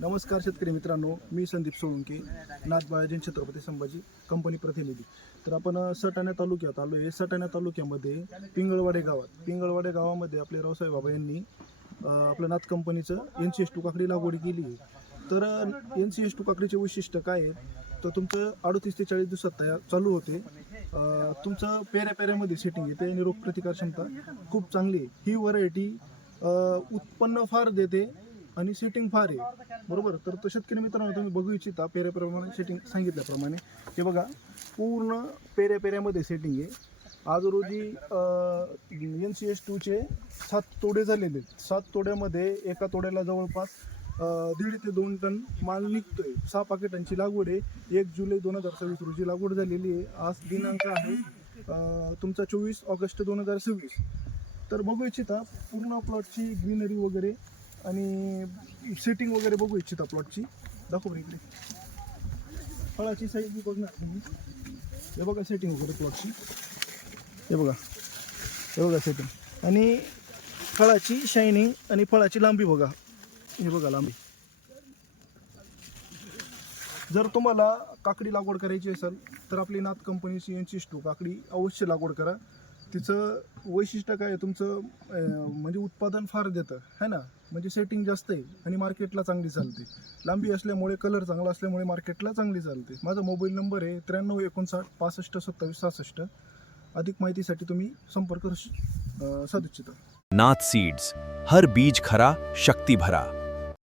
नमस्कार शेतकरी मित्रांनो, मी संदीप सोळंके, नाथबाळाजी छत्रपती संभाजी कंपनी प्रतिनिधी. तर आपण सटाणा तालुक्यात आलो आहे. सटाणा तालुक्यामध्ये पिंगळवाडे गावामध्ये आपले रावसाहेब बाबा यांनी आपल्या नाथ कंपनीचं NCS2 काकडी लागवड केली आहे. तर NCS2 काकडीचे वैशिष्ट्य काय आहे, तर तुमचं 38 ते 40 दिवसात तयार चालू होते. तुमचं पेऱ्यामध्ये सेटिंग येते आणि रोगप्रतिकार क्षमता खूप चांगली आहे. ही व्हरायटी उत्पन्न फार देते आणि सेटिंग फार आहे, बरोबर. तर शेतकरी मित्रांनो, तुम्ही बघू इच्छिता पेऱ्याप्रमाणे सेटिंग सांगितल्याप्रमाणे हे बघा, पूर्ण पेऱ्यामध्ये सेटिंग आहे. आज रोजी NCS2चे 7 तोडे झालेले आहेत. 7 तोड्यामध्ये एका तोड्याला जवळपास 1.5 ते 2 टन माल निघतोय. 6 पाकिटांची लागवड आहे. 1 जुलै 2026 रोजी लागवड झालेली आहे. आज दिनांक आहे तुमचा 24 ऑगस्ट 2026. तर बघू इच्छिता पूर्ण प्लॉटची ग्रीनरी वगैरे आणि सेटिंग वगैरे बघू इच्छिता प्लॉटची. दाखव बरं इकडे फळाची साईज बी बघणार तुम्ही. हे बघा सेटिंग वगैरे प्लॉटची. हे बघा सेटिंग आणि फळाची शायनिंग आणि फळाची लांबी बघा. हे बघा लांबी. जर तुम्हाला काकडी लागवड करायची असेल तर आपली नाथ कंपनीची NCS2 काकडी अवश्य लागवड करा. तिचं वैशिष्ट्य काय आहे, तुमचं म्हणजे उत्पादन फार देतं है ना, म्हणजे सेटिंग जास्त आहे आणि मार्केटला चांगली चालते. लांबी असल्यामुळे, कलर चांगला असल्यामुळे मार्केटला चांगली चालते. माझा मोबाईल नंबर आहे 93 59 65 27 66. अधिक माहितीसाठी तुम्ही संपर्क साधू इच्छिता. नाथ सीड्स, हर बीज खरा शक्ति भरा.